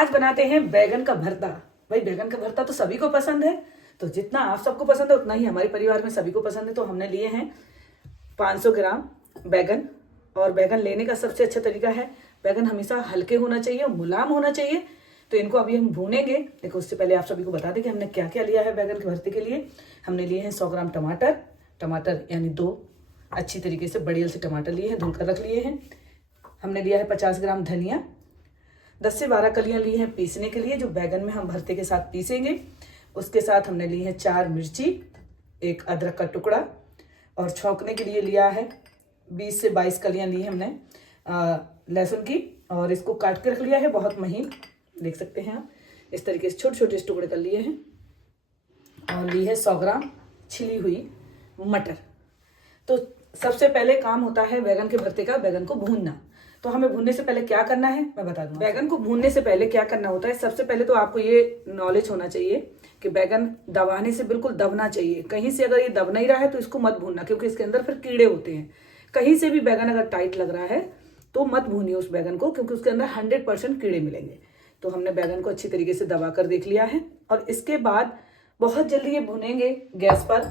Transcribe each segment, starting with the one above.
आज बनाते हैं बैगन का भरता। भाई बैगन का भरता तो सभी को पसंद है, तो जितना आप सबको पसंद है उतना ही हमारे परिवार में सभी को पसंद है। तो हमने लिए हैं 500 ग्राम बैगन। और बैगन लेने का सबसे अच्छा तरीका है, बैगन हमेशा हल्के होना चाहिए, मुलायम होना चाहिए। तो इनको अभी हम भूनेंगे, लेकिन उससे पहले आप सभी को बता दें कि हमने क्या क्या लिया है बैगन के भरते के लिए। हमने लिए हैं 100 ग्राम टमाटर यानी 2 अच्छी तरीके से बड़े से टमाटर लिए हैं, धुलकर रख लिए हैं। हमने लिया है 50 ग्राम धनिया, 10 से 12 कलियां ली हैं पीसने के लिए, जो बैगन में हम भरते के साथ पीसेंगे। उसके साथ हमने ली है 4 मिर्ची, 1 अदरक का टुकड़ा, और छौंकने के लिए लिया है 20 से 22 कलियां ली है हमने लहसुन की, और इसको काट के रख लिया है बहुत महीन, देख सकते हैं आप। इस तरीके से छोटे छोटे टुकड़े कर लिए हैं। और ली है 100 ग्राम छिली हुई मटर। तो सबसे पहले काम होता है बैगन के भरते का, बैगन को भूनना। तो हमें भूनने से पहले क्या करना है मैं बता दूं। बैगन को भूनने से पहले क्या करना होता है, सबसे पहले तो आपको ये नॉलेज होना चाहिए कि बैगन दबाने से बिल्कुल दबना चाहिए। कहीं से अगर ये दब नहीं रहा है तो इसको मत भूनना, क्योंकि इसके अंदर फिर कीड़े होते हैं। कहीं से भी बैगन अगर टाइट लग रहा है तो मत भूनिए उस बैगन को, क्योंकि उसके अंदर 100% कीड़े मिलेंगे। तो हमने बैगन को अच्छी तरीके से दबा कर देख लिया है। और इसके बाद बहुत जल्दी ये भुनेंगे गैस पर,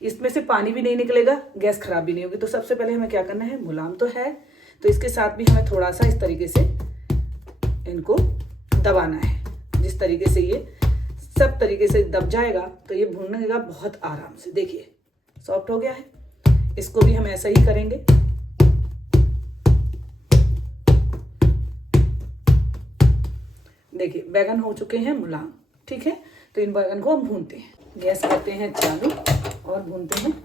इसमें से पानी भी नहीं निकलेगा, गैस खराब भी नहीं होगी। तो सबसे पहले हमें क्या करना है, मुलायम तो है तो इसके साथ भी हमें थोड़ा सा इस तरीके से इनको दबाना है। जिस तरीके से ये सब तरीके से दब जाएगा तो ये भूनेगा बहुत आराम से। देखिए सॉफ्ट हो गया है, इसको भी हम ऐसा ही करेंगे। देखिए बैगन हो चुके हैं मुलायम, ठीक है। तो इन बैगन को हम भूनते हैं, गैस करते हैं चालू और भूनते हैं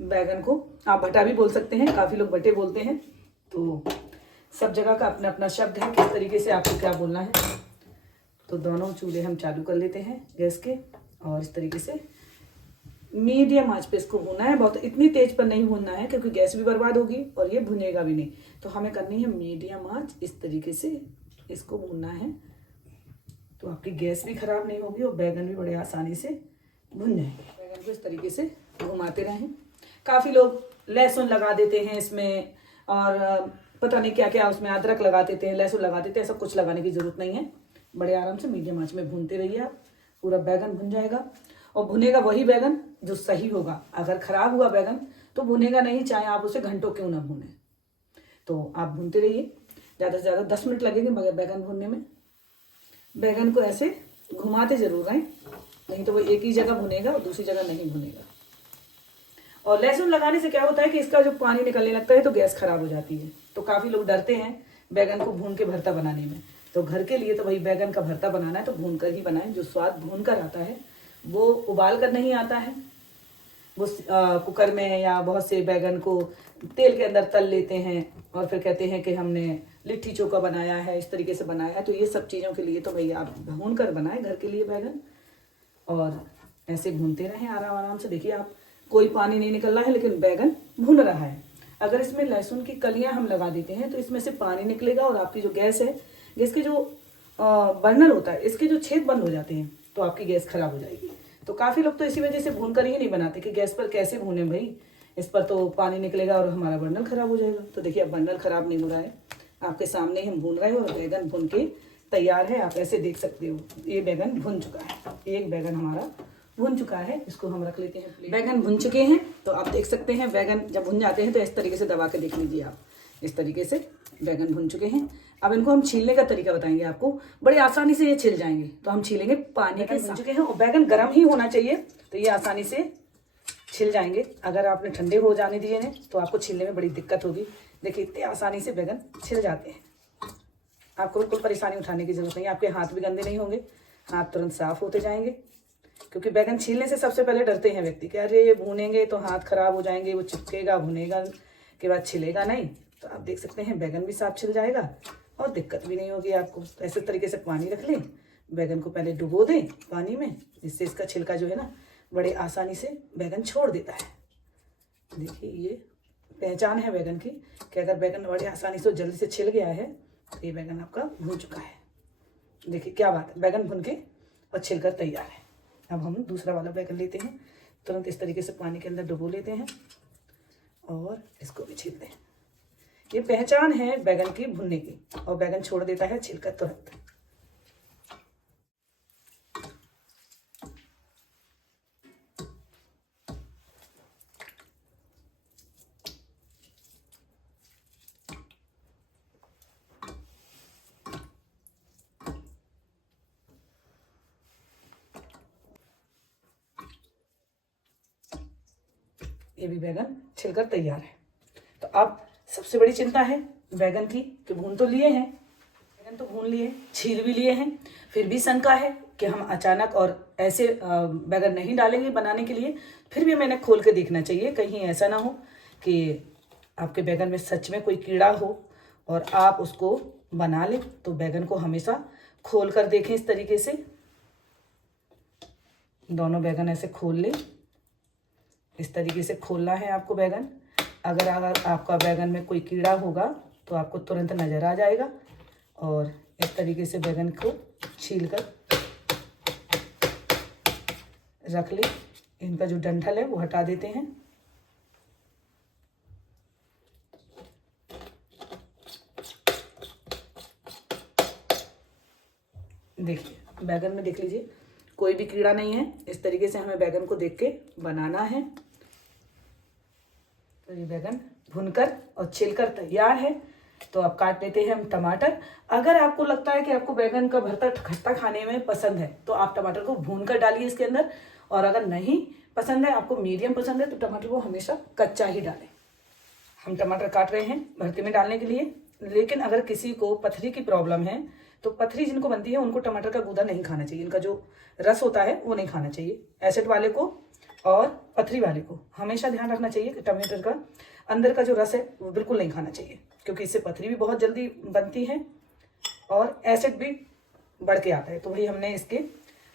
बैगन को। आप भटा भी बोल सकते हैं, काफी लोग भटे बोलते हैं। तो सब जगह का अपना अपना शब्द है, किस तरीके से आपको क्या बोलना है। तो दोनों चूल्हे हम चालू कर लेते हैं गैस के, और इस तरीके से मीडियम आंच पे इसको भूनना है। बहुत इतनी तेज पर नहीं भूनना है, क्योंकि गैस भी बर्बाद होगी और ये भुनेगा भी नहीं। तो हमें करनी है मीडियम आंच, इस तरीके से इसको भूनना है। तो आपकी गैस भी खराब नहीं होगी और बैगन भी बड़े आसानी से भुन जाएंगे। बैगन को इस तरीके से घुमाते रहें। काफ़ी लोग लहसुन लगा देते हैं इसमें, और पता नहीं क्या क्या उसमें, अदरक लगा देते हैं, लहसुन लगा देते हैं। ऐसा कुछ लगाने की जरूरत नहीं है। बड़े आराम से मीडियम आंच में भूनते रहिए आप, पूरा बैगन भुन जाएगा। और भुनेगा वही बैगन जो सही होगा। अगर खराब हुआ बैगन तो भुनेगा नहीं, चाहे आप उसे घंटों क्यों ना भूनें। तो आप भूनते रहिए, ज़्यादा से ज़्यादा 10 मिनट लगेंगे मगर बैगन भूनने में। बैगन को ऐसे घुमाते जरूर रहें, नहीं तो वो एक ही जगह भुनेगा और दूसरी जगह नहीं भुनेगा। और लहसुन लगाने से क्या होता है कि इसका जो पानी निकलने लगता है तो गैस खराब हो जाती है। तो काफ़ी लोग डरते हैं बैगन को भून के भरता बनाने में। तो घर के लिए तो भाई बैगन का भरता बनाना है तो भून कर ही बनाएं। जो स्वाद भून कर आता है वो उबाल कर नहीं आता है। वो कुकर में या बहुत से बैगन को तेल के अंदर तल लेते हैं और फिर कहते हैं कि हमने लिट्टी चोखा बनाया है, इस तरीके से बनाया है। तो ये सब चीज़ों के लिए तो भाई आप भून कर बनाएं घर के लिए बैगन, और ऐसे भूनते रहें आराम आराम से। देखिए आप, कोई पानी नहीं निकल रहा है लेकिन बैगन भुन रहा है। अगर इसमें लहसुन की कलियां हम लगा देते हैं तो इसमें से पानी निकलेगा और आपकी जो गैस है, गैस के जो बर्नर होता है, इसके जो छेद बंद हो जाते हैं तो आपकी गैस खराब हो जाएगी। तो काफ़ी लोग तो इसी वजह से भून कर ही नहीं बनाते कि गैस पर कैसे भूने भाई, इस पर तो पानी निकलेगा और हमारा बर्नर खराब हो जाएगा। तो देखिए अब बर्नर खराब नहीं हो रहा है, आपके सामने ही हम भून रहे हैं और बैगन भून के तैयार है। आप ऐसे देख सकते हो ये बैगन भुन चुका है, एक बैगन हमारा भुन चुका है। इसको हम रख लेते हैं। बैगन भुन चुके हैं तो आप देख सकते हैं, बैगन जब भुन जाते हैं तो इस तरीके से दबा के देख लीजिए आप, इस तरीके से बैगन भुन चुके हैं। अब इनको हम छीलने का तरीका बताएंगे आपको, बड़े आसानी से ये छिल जाएंगे। तो हम छीलेंगे पानी के साथ। भुन चुके हैं और बैगन गर्म ही होना चाहिए तो ये आसानी से छिल जाएंगे। अगर आपने ठंडे हो जाने दिए हैं तो आपको छीलने में बड़ी दिक्कत होगी। देखिए इतने आसानी से बैगन छिल जाते हैं, आपको बिल्कुल परेशानी उठाने की जरूरत नहीं है। आपके हाथ भी गंदे नहीं होंगे, हाथ तुरंत साफ होते जाएंगे। क्योंकि बैगन छीलने से सबसे पहले डरते हैं व्यक्ति कि अरे ये भूनेंगे तो हाथ खराब हो जाएंगे, वो चिपकेगा, भुनेगा के बाद छिलेगा नहीं। तो आप देख सकते हैं बैगन भी साफ छिल जाएगा और दिक्कत भी नहीं होगी आपको। तो ऐसे तरीके से पानी रख लें, बैगन को पहले डुबो दें पानी में, जिससे इसका छिलका जो है ना बड़े आसानी से बैगन छोड़ देता है। देखिए ये पहचान है बैगन की कि अगर बैगन बड़े आसानी से जल्दी से छिल गया है तो ये बैगन आपका भून चुका है। देखिए क्या बात है, बैगन भुन के और छिलकर तैयार है। अब हम दूसरा वाला बैगन लेते हैं, तुरंत इस तरीके से पानी के अंदर डुबो लेते हैं और इसको भी छील दें। ये पहचान है बैगन की भुनने की। और बैगन छोड़ देता है छिलका तुरंत। ये भी बैगन छिलकर तैयार है। तो अब सबसे बड़ी चिंता है बैगन की कि भून तो लिए हैं, बैगन तो भून लिए, छील भी लिए हैं, फिर भी शंका है कि हम अचानक और ऐसे बैगन नहीं डालेंगे बनाने के लिए। फिर भी मैंने खोल के देखना चाहिए, कहीं ऐसा ना हो कि आपके बैगन में सच में कोई कीड़ा हो और आप उसको बना लें। तो बैगन को हमेशा खोल कर देखें इस तरीके से। दोनों बैगन ऐसे खोल लें, इस तरीके से खोलना है आपको बैगन। अगर आपका बैगन में कोई कीड़ा होगा तो आपको तुरंत नज़र आ जाएगा। और इस तरीके से बैगन को छील कर रख ले। इनका जो डंठल है वो हटा देते हैं। देखिए बैगन में देख लीजिए कोई भी कीड़ा नहीं है। इस तरीके से हमें बैगन को देख के बनाना है। तो ये बैगन भुनकर और छिलकर तैयार है। तो अब काट लेते हैं हम टमाटर। अगर आपको लगता है कि आपको बैगन का भरता खट्टा खाने में पसंद है तो आप टमाटर को भूनकर डालिए इसके अंदर। और अगर नहीं पसंद है, आपको मीडियम पसंद है, तो टमाटर को हमेशा कच्चा ही डालें। हम टमाटर काट रहे हैं भरते में डालने के लिए। लेकिन अगर किसी को पथरी की प्रॉब्लम है तो पथरी जिनको बनती है उनको टमाटर का गूदा नहीं खाना चाहिए। इनका जो रस होता है वो नहीं खाना चाहिए। एसिड वाले को और पथरी वाले को हमेशा ध्यान रखना चाहिए कि टमाटर का अंदर का जो रस है वो बिल्कुल नहीं खाना चाहिए, क्योंकि इससे पथरी भी बहुत जल्दी बनती है और एसिड भी बढ़ के आता है। तो वही हमने इसके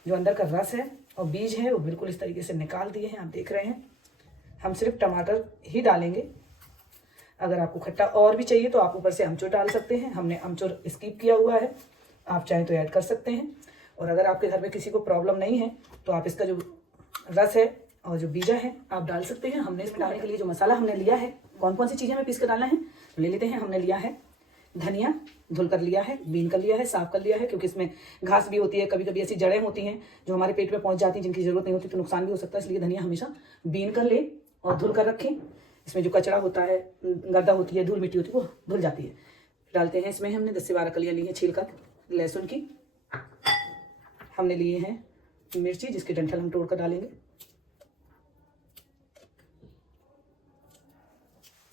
जो अंदर का रस है और बीज है वो बिल्कुल इस तरीके से निकाल दिए हैं। आप देख रहे हैं हम सिर्फ टमाटर ही डालेंगे। अगर आपको खट्टा और भी चाहिए तो आप ऊपर से अमचूर डाल सकते हैं। हमने अमचूर स्किप किया हुआ है, आप चाहें तो ऐड कर सकते हैं। और अगर आपके घर में किसी को प्रॉब्लम नहीं है तो आप इसका जो रस है और जो बीजा है आप डाल सकते हैं। हमने इसमें डालने के लिए जो मसाला हमने लिया है, कौन कौन सी चीज़ें हमें पीस कर डालना है ले लेते हैं। हमने लिया है धनिया, धुल कर लिया है, बीन कर लिया है, साफ कर लिया है, क्योंकि इसमें घास भी होती है, कभी कभी ऐसी जड़ें होती हैं जो हमारे पेट में पहुंच जाती हैं, जिनकी जरूरत नहीं होती तो नुकसान भी हो सकता है। इसलिए धनिया हमेशा बीन कर ले और धुल कर रखें। इसमें जो कचरा होता है, गर्दा होती है, धूल मिट्टी होती है, वो धुल जाती है। डालते हैं इसमें हमने 10 से 12 कलियाँ ली हैं छील कर लहसुन की। हमने लिए हैं मिर्ची जिसके डंठल हम तोड़ कर डालेंगे,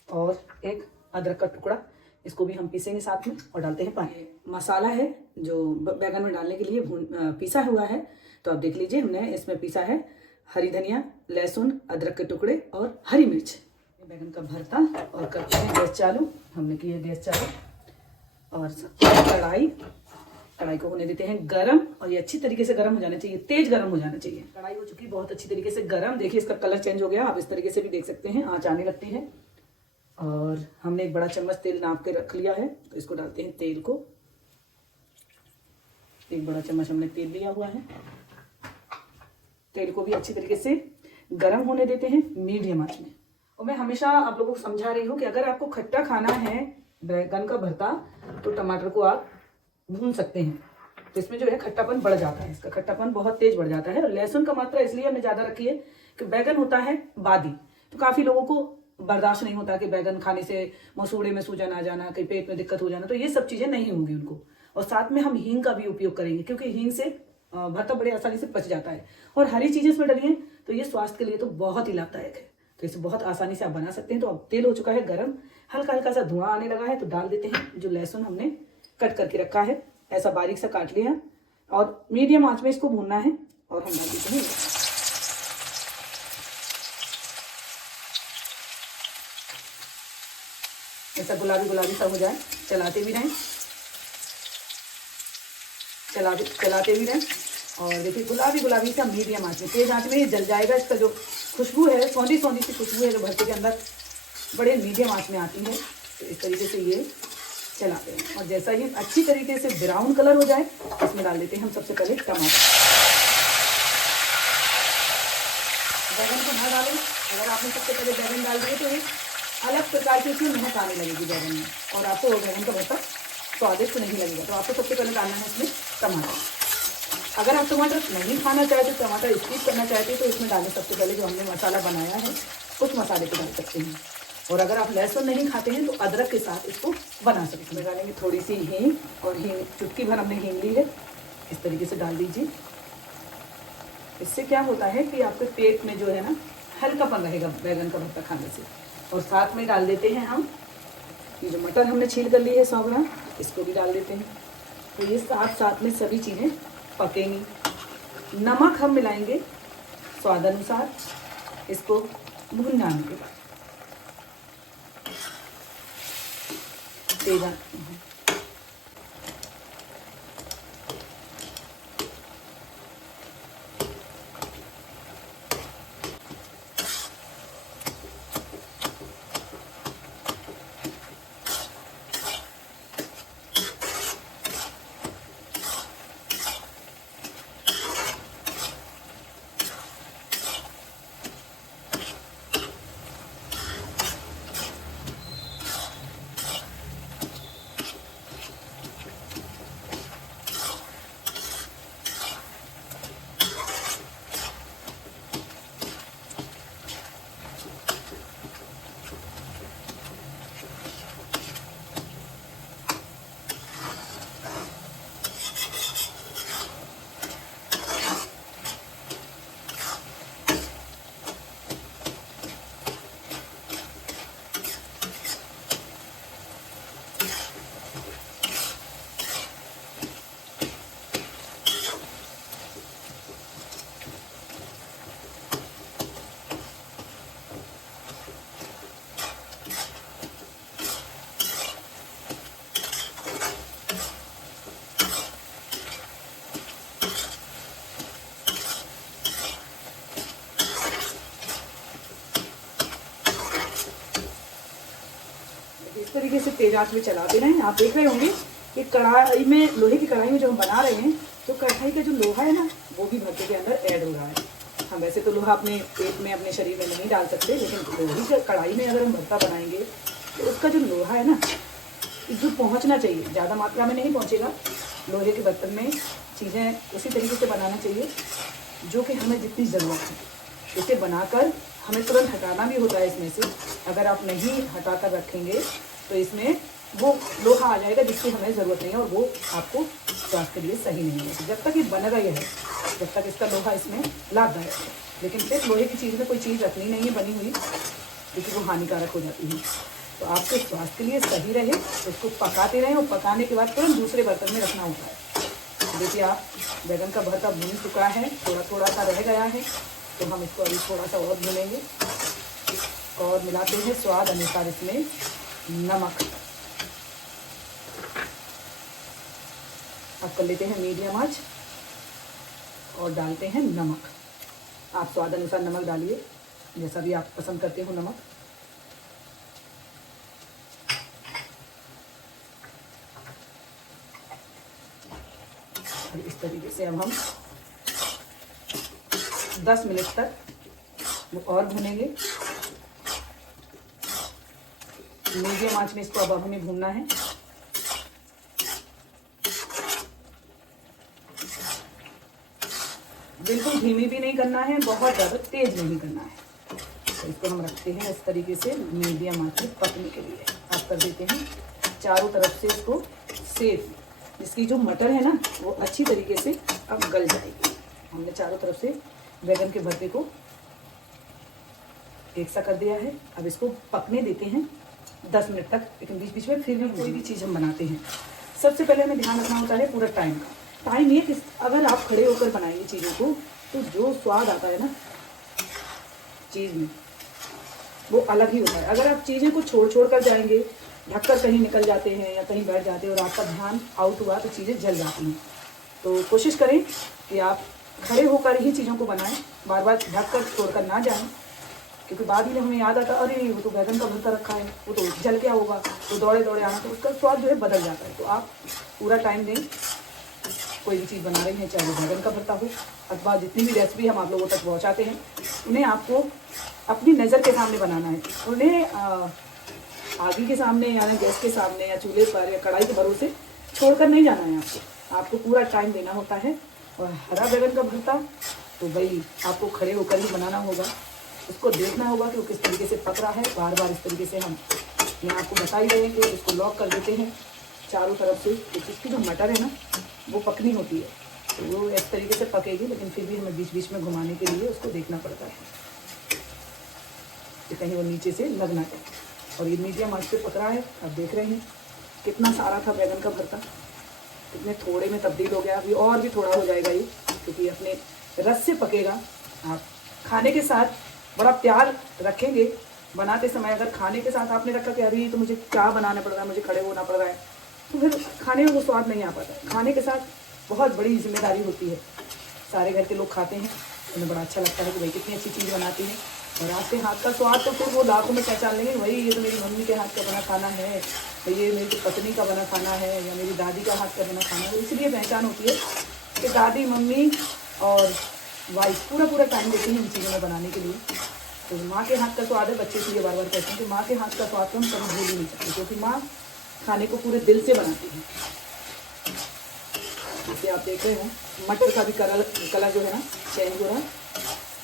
और एक अदरक का टुकड़ा, इसको भी हम पीसेंगे साथ में। और डालते हैं पानी। मसाला है जो बैगन में डालने के लिए पीसा हुआ है। तो आप देख लीजिए हमने इसमें पीसा है हरी धनिया, लहसुन, अदरक के टुकड़े और हरी मिर्च। बैगन का भरता और करते हैं गैस चालू। हमने की है गैस चालू और कढ़ाई को होने देते हैं गरम। और ये अच्छी तरीके से गरम हो जाना चाहिए, तेज गरम हो जाना चाहिए। कढ़ाई हो चुकी बहुत अच्छी तरीके से गरम। देखिए इसका कलर चेंज हो गया, आप इस तरीके से भी देख सकते हैं, आँच आने लगती है। और हमने एक बड़ा चम्मच तेल नाप के रख लिया है, तो इसको डालते हैं तेल को। एक बड़ा चम्मच हमने तेल लिया हुआ है। तेल को भी अच्छी तरीके से गरम होने देते हैं मीडियम आंच में। और मैं हमेशा आप लोगों को समझा रही हूँ कि अगर आपको खट्टा खाना है बैगन का भरता तो टमाटर को आप भून सकते हैं। तो इसमें जो है खट्टापन बढ़ जाता है, इसका खट्टापन बहुत तेज बढ़ जाता है। और लहसुन का मात्रा इसलिए हमने ज़्यादा रखी है कि बैगन होता है बादी, तो काफ़ी लोगों को बर्दाश्त नहीं होता कि बैगन खाने से मसूड़े में सूजन आ जाना, कहीं पेट में दिक्कत हो जाना, तो ये सब चीज़ें नहीं होंगी उनको। और साथ में हम हींग का भी उपयोग करेंगे, क्योंकि हींग से भरता बड़े आसानी से पच जाता है। और हरी चीज़ें इसमें डली हैं तो ये स्वास्थ्य के लिए तो बहुत ही लाभदायक है। तो इसे बहुत आसानी से आप बना सकते हैं। तो अब तेल हो चुका है गरम, हल्का हल्का सा धुआं आने लगा है, तो डाल देते हैं जो लहसुन हमने कट करके रखा है, ऐसा बारीक सा काट लिया। और मीडियम आंच में इसको भूनना है। और हम डाल देते हैं ऐसा गुलाबी गुलाबी सा हो जाए, चलाते भी रहें, चलाते भी रहें। और देखिए गुलाबी गुलाबी सा मीडियम आंच में, तेज आंच में ये जल जाएगा। इसका जो खुशबू है, सौंधी सौंधी सी खुशबू है जो भरते के अंदर बड़े मीडियम आंच में आती है। तो इस तरीके से ये चलाते हैं। और जैसा ही अच्छी तरीके से ब्राउन कलर हो जाए, इसमें डाल देते हैं हम सबसे पहले टमाटर। बैगन को ना डालें, अगर आपने सबसे पहले बैगन डाल दिए तो ये अलग प्रकार की इसमें महक आने लगेगी बैगन में, और आपको बैगन का भरता स्वादिष्ट नहीं लगेगा। तो आपको सबसे पहले डालना है इसमें टमाटर। अगर आप टमाटर नहीं खाना चाहते, टमाटर स्किप करना चाहते तो इसमें डालें सबसे पहले जो हमने मसाला बनाया है उस मसाले को डाल सकते हैं। और अगर आप लहसुन नहीं खाते हैं तो अदरक के साथ इसको बना सकते हैं। डालेंगे थोड़ी सी हींग, और हींग चुटकी भर हमने हींग ली है, इस तरीके से डाल दीजिए। इससे क्या होता है कि आपके पेट में जो है ना हल्कापन रहेगा बैगन का भरता खाने से। और साथ में डाल देते हैं हम ये जो मटर हमने छील कर ली है 100 ग्राम, इसको भी डाल देते हैं। तो ये साथ साथ में सभी चीज़ें पकेंगी। नमक हम मिलाएंगे स्वाद अनुसार, इसको भून जाने के बाद तेज आंच में। इस तरीके से तेज आंच में चलाते रहें। आप देख रहे होंगे कि कढ़ाई में, लोहे की कढ़ाई में जो हम बना रहे हैं, तो कढ़ाई का जो लोहा है ना वो भी भरते के अंदर ऐड हो रहा है। हम वैसे तो लोहा अपने पेट में, अपने शरीर में नहीं डाल सकते, लेकिन लोहे की कढ़ाई में अगर हम भरता बनाएंगे तो उसका जो लोहा है ना जो पहुँचना चाहिए, ज़्यादा मात्रा में नहीं पहुँचेगा। लोहे के बर्तन में चीज़ें उसी तरीके से बनाना चाहिए जो कि हमें जितनी ज़रूरत है। इसे बनाकर हमें तुरंत हटाना भी होता है इसमें से। अगर आप नहीं हटा कर रखेंगे तो इसमें वो लोहा आ जाएगा जिसकी हमें ज़रूरत नहीं है, और वो आपको स्वास्थ्य के लिए सही नहीं है। जब तक ये बन रही है, जब तक इसका लोहा इसमें लाभदायक है। लेकिन सिर्फ लोहे की चीज़ में कोई चीज़ रखनी नहीं है बनी हुई, क्योंकि वो हानिकारक हो जाती है। तो आपके स्वास्थ्य के लिए सही रहे तो इसको पकाते रहें, और पकाने के बाद तुरंत दूसरे बर्तन में रखना होता है। देखिए आप बैगन का भरता भून चुका है, थोड़ा थोड़ा सा रह गया है, तो हम इसको अभी थोड़ा सा और भूनेंगे। और मिलाते हैं स्वाद अनुसार इसमें नमक। अब कर लेते हैं मीडियम आंच और डालते हैं नमक। आप स्वाद अनुसार नमक डालिए, जैसा भी आप पसंद करते हो नमक। और इस तरीके से अब हम 10 मिनट तक और भूनेंगे। मीडियम आंच में इसको अब हमें भूनना है। बिल्कुल धीमी भी नहीं करना है, बहुत ज़्यादा तेज नहीं करना है। तो इसको हम रखते हैं इस तरीके से मीडियम आंच में पकने के लिए। आप कर देते हैं चारों तरफ से इसको सेक, जिसकी जो मटर है ना वो अच्छी तरीके से अब गल जाएगी। हमने चारों तरफ से बैगन के भरते को एक सा कर दिया है। अब इसको पकने देते हैं 10 मिनट तक। लेकिन बीच बीच में फिर भी कोई भी चीज़ हम बनाते हैं, सबसे पहले हमें ध्यान रखना होता है पूरा टाइम का। टाइम ये कि अगर आप खड़े होकर बनाएंगे चीज़ों को तो जो स्वाद आता है ना चीज़ में वो अलग ही होता है। अगर आप चीज़ें को छोड़ कर जाएंगे, ढककर कहीं निकल जाते हैं या कहीं बैठ जाते हैं और आपका ध्यान आउट हुआ तो चीज़ें जल जाती हैं। तो कोशिश करें कि आप खड़े होकर ही चीज़ों को बनाएं, बार बार ढककर छोड़कर ना जाएं, क्योंकि बाद में हमें याद आता अरे वो तो बैगन का भरता रखा है, वो तो जल गया होगा, तो दौड़े दौड़े आना, तो उसका स्वाद जो है बदल जाता है। तो आप पूरा टाइम दें, कोई भी चीज़ बना रही हैं, चाहे वो बैगन का भरता हो अथवा जितनी भी रेसिपी हम आप लोगों तक पहुंचाते हैं, उन्हें आपको अपनी नज़र के सामने बनाना है। उन्हें आगे के सामने या गैस के सामने या चूल्हे पर या कढ़ाई के भरोसे छोड़कर नहीं जाना है आपको पूरा टाइम देना होता है। और हरा बैगन का भरता तो भाई आपको खड़े होकर ही बनाना होगा, उसको देखना होगा कि वो किस तरीके से पक रहा है। बार बार इस तरीके से हम यहाँ आपको बता ही रहे हैं कि इसको लॉक कर देते हैं चारों तरफ से, क्योंकि इसकी जो मटर है ना वो पकनी होती है, तो वो इस तरीके से पकेगी, लेकिन फिर भी हमें बीच बीच में घुमाने के लिए उसको देखना पड़ता है कि कहीं वो नीचे से लग ना जाए। और ये मीडियम आंच पे पक रहा है। आप देख रहे हैं कितना सारा था बैगन का भरता, कितने थोड़े में तब्दील हो गया। अभी और भी थोड़ा हो जाएगा ये, क्योंकि अपने रस से पकेगा। आप खाने के साथ बड़ा प्यार रखेंगे बनाते समय। अगर खाने के साथ आपने रखा कि अरे तो मुझे क्या बनाना पड़ रहा है, मुझे खड़े होना पड़ रहा है, तो फिर खाने में वो स्वाद नहीं आ पाता है। खाने के साथ बहुत बड़ी जिम्मेदारी होती है। सारे घर के लोग खाते हैं, उन्हें बड़ा अच्छा लगता है कि भाई कितनी अच्छी चीज़ बनाती है। और आपके हाथ का स्वाद तो फिर वो लाखों में पहचान लेंगे, वही ये तो मेरी मम्मी के हाथ का बना खाना है, तो ये मेरी पत्नी का बना खाना है, या मेरी दादी का हाथ का बना खाना है। इसलिए पहचान होती है कि दादी, मम्मी और वाइफ पूरा टाइम देती हैं इन चीज़ों में बनाने के लिए। तो माँ के हाथ का स्वाद है, बच्चे इसलिए बार बार कहते हैं कि माँ के हाथ का स्वाद तो हम कभी भूल ही नहीं सकते, क्योंकि माँ खाने को पूरे दिल से बनाती है। जैसे आप देख रहे हैं मटर का भी कलर जो है ना चेंज हो रहा है।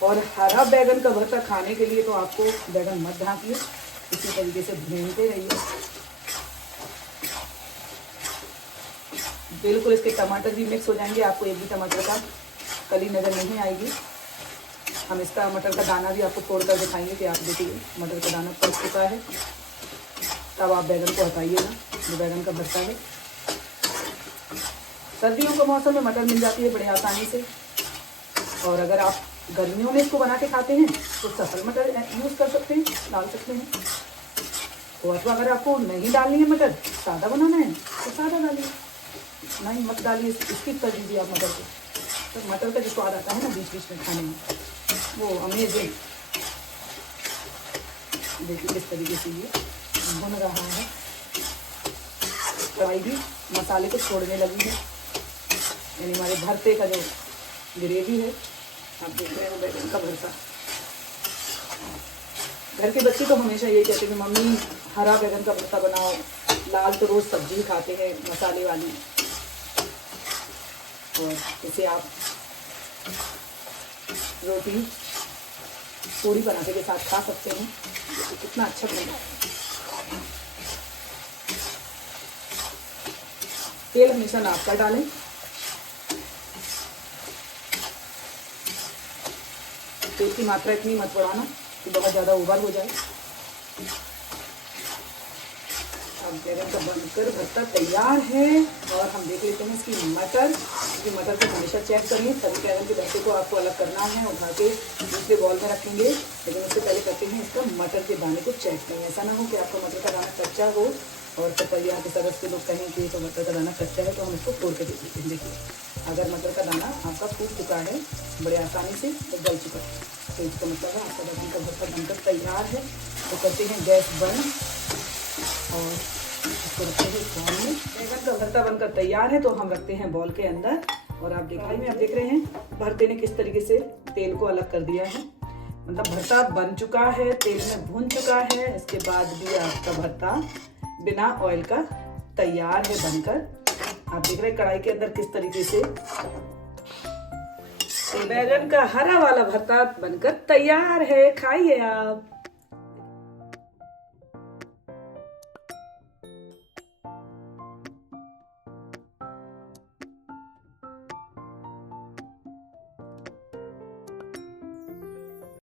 और हरा बैगन का भरता खाने के लिए तो आपको बैगन मत ढांकिए, इसी तरीके से भूनते रहिए। बिल्कुल इसके टमाटर भी मिक्स हो जाएंगे, आपको एक भी टमाटर का कली नज़र नहीं आएगी। हम इसका मटर का दाना भी आपको तोड़कर दिखाएंगे कि आप देखिए मटर का दाना पक चुका है। तब आप बैगन को हटाइएगा, जो बैगन का भरता है। सर्दियों के मौसम में मटर मिल जाती है बड़े आसानी से। और अगर आप गर्मियों में इसको बना के खाते हैं तो सफल मटर यूज़ कर सकते हैं, डाल सकते हैं। तो अथवा अगर आपको नहीं डालनी है मटर, सादा बनाना है तो सादा डालिए, नहीं मत डालिए, स्किप कर दीजिए आप मटर को। तो मटर का जो स्वाद आता है ना बीच बीच में खाने में, वो अमेजिंग। देखिए किस तरीके से ये भुन रहा है। कढ़ाई भी मसाले को छोड़ने लगी है, यानी हमारे भरते का जो ग्रेवी है। आप देख रहे हो बैगन का भरता। घर के बच्चे तो हमेशा यही कहते हैं कि मम्मी हरा बैगन का भरता बनाओ, लाल तो रोज़ सब्जी खाते हैं मसाले वाली। और इसे आप रोटी पूरी पराठे के साथ खा सकते हैं। तो कितना अच्छा बना है। तेल हमेशा नाप कर डालें। तेल की मात्रा इतनी मत बढ़ाना कि बहुत ज़्यादा ओवर हो जाए। अब बैगन का बनकर भरता तैयार है। और हम देख लेते हैं इसकी मटर। क्योंकि मटर को हमेशा चेक करिए, सभी बैगन के भरते को आपको अलग करना है, उठा के दूसरे बॉल में रखेंगे। लेकिन उससे पहले करते हैं इसका मटर के दाने को चेक करें। ऐसा ना हो कि आपका मटर का दाना कच्चा हो और परिवार के सदस्य लोग कहें कि तो मटर का दाना कच्चा है, तो हम इसको तोड़ के दे देते हैं। देखिए अगर मटर का दाना आपका फूट चुका है बड़े आसानी से, तो गल चुका है, तो इसका मतलब है आपका बैगन का भरता बनकर तैयार है। तो करते हैं गैस बंद और इसको रखते हैं बॉल में। बैगन का भरता बनकर तैयार है, तो हम रखते हैं बॉल के अंदर। और आप दिखाई में आप देख रहे हैं भरते ने किस तरीके से तेल को अलग कर दिया है। मतलब भरता बन चुका है, तेल में भुन चुका है। इसके बाद भी आपका भरता बिना ऑयल का तैयार है बनकर। आप देख रहे हैं कढ़ाई के अंदर किस तरीके से बैगन का हरा वाला भरता बनकर तैयार है। खाइए आप।